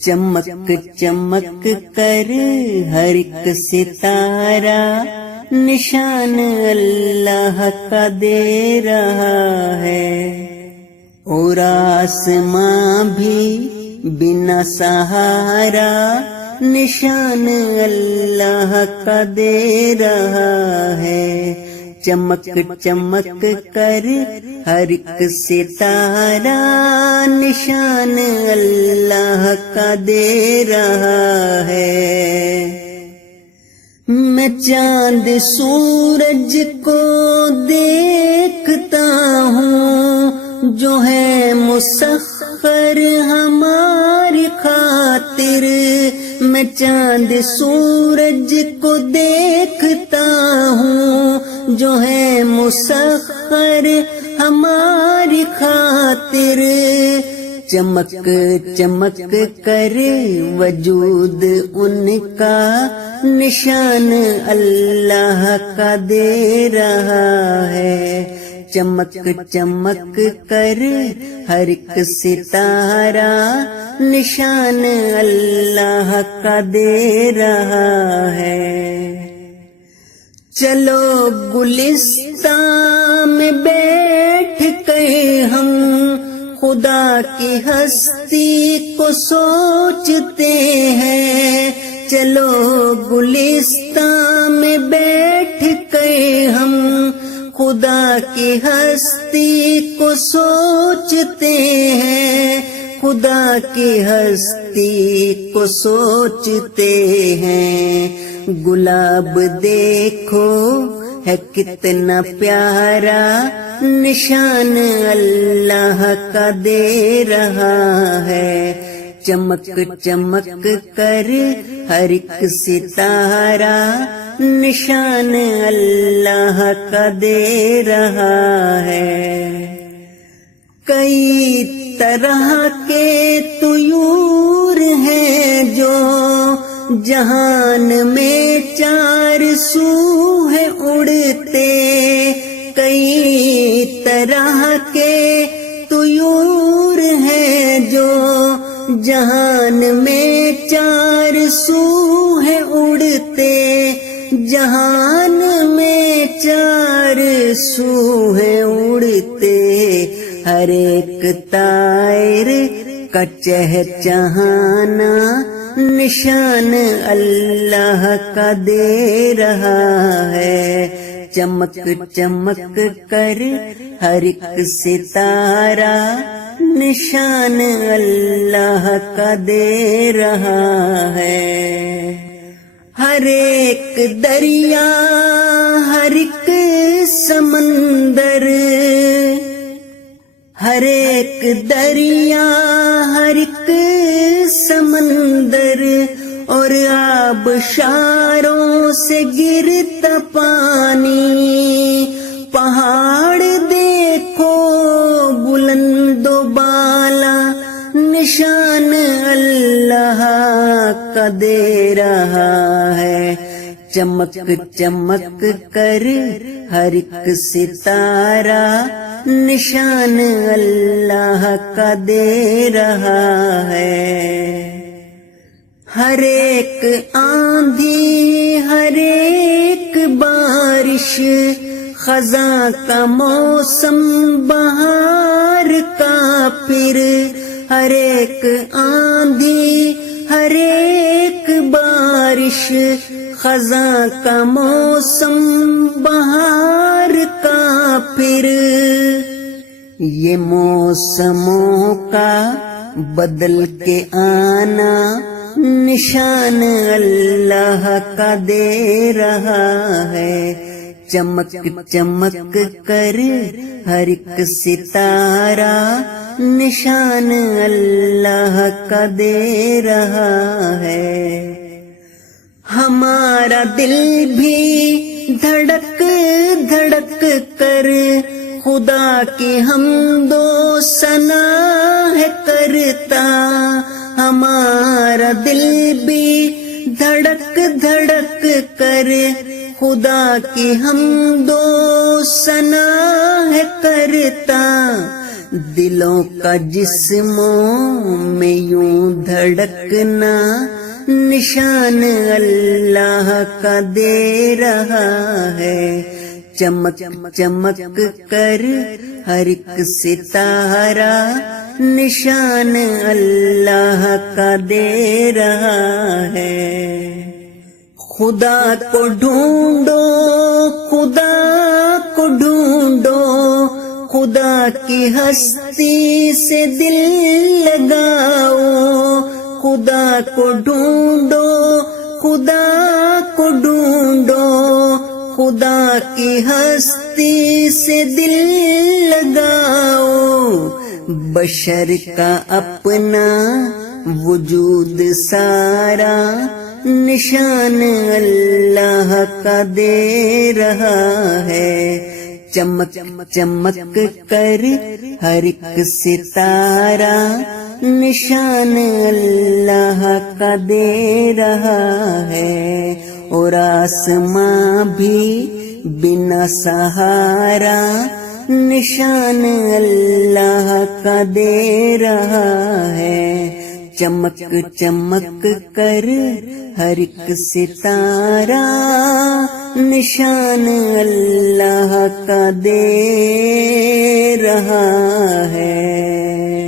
چمک چمک کر ہر ایک ستارہ نشان اللہ کا دے رہا ہے، اور آسماں بھی بنا سہارا نشان اللہ کا دے رہا ہے۔ چمک چمک کر ہر ایک ستارہ نشان اللہ کا دے رہا ہے۔ میں چاند سورج کو دیکھتا ہوں جو ہے مسخر ہماری خاطر، میں چاند سورج کو دیکھتا ہوں جو ہے مسخر ہماری خاطر، چمک چمک کر وجود ان کا نشان اللہ کا دے رہا ہے۔ چمک چمک کر ہر ایک ستارہ نشان اللہ کا دے رہا ہے۔ چلو گلستان میں بیٹھ کر ہم خدا کی ہستی کو سوچتے ہیں، چلو گلستان میں بیٹھ کر ہم خدا کی ہستی کو سوچتے ہیں، خدا کی ہستی کو سوچتے ہیں۔ گلاب دیکھو ہے کتنا پیارا نشان اللہ کا دے رہا ہے۔ چمک چمک کر ہر ایک ستارہ نشان اللہ کا دے رہا ہے۔ کئی طرح کے طیور ہیں جو جہان میں چار سو ہے اڑتے، کئی طرح کے طیور ہیں جو جہان میں چار سو ہے اڑتے، جہان میں چار سو ہے اڑتے، ہر ایک طائر کا چہچہانا نشان اللہ کا دے رہا ہے۔ چمک چمک کر ہر ایک ستارہ نشان اللہ کا دے رہا ہے۔ ہر ایک دریا، ہر ایک سمندر، ہر ایک دریا، ہر ایک سمندر، اور آبشاروں سے گرتا پانی، پہاڑ دیکھو بلند و بالا نشان اللہ کا دے رہا ہے۔ چمک چمک کر ہر ایک ستارہ نشان اللہ کا دے رہا ہے۔ ہر ایک آندھی، ہر ایک بارش، خزاں کا موسم بہار کا پھر، ہر ایک آندھی، ہر ایک بارش، خزاں کا موسم بہار کا پھر، یہ موسموں کا بدل کے آنا نشان اللہ کا دے رہا ہے۔ چمک چمک کر ہر ایک ستارہ نشان اللہ کا دے رہا ہے۔ ہمارا دل بھی دھڑک دھڑک کر خدا کی حمد و ثنا ہے کرتا، ہمارا دل بھی دھڑک دھڑک کر خدا کی حمد و ثنا ہے کرتا، دلوں کا جسموں میں یوں دھڑکنا نشان اللہ کا دے رہا ہے، چمک چمک کر ہر ایک ستارہ نشان اللہ کا دے رہا ہے۔ خدا کو ڈھونڈو، خدا کو ڈھونڈو، خدا کی ہستی سے دل لگاؤ، خدا کو ڈھونڈو، خدا کو ڈھونڈو، خدا کی ہستی سے دل لگاؤ، بشر کا اپنا وجود سارا نشان اللہ کا دے رہا ہے، چمک چمک کر ہر ایک ستارہ نشان اللہ کا دے رہا ہے، اور آسماں بھی بنا سہارا نشان اللہ کا دے رہا ہے، چمک چمک کر ہر ایک ستارہ نشان اللہ کا دے رہا ہے۔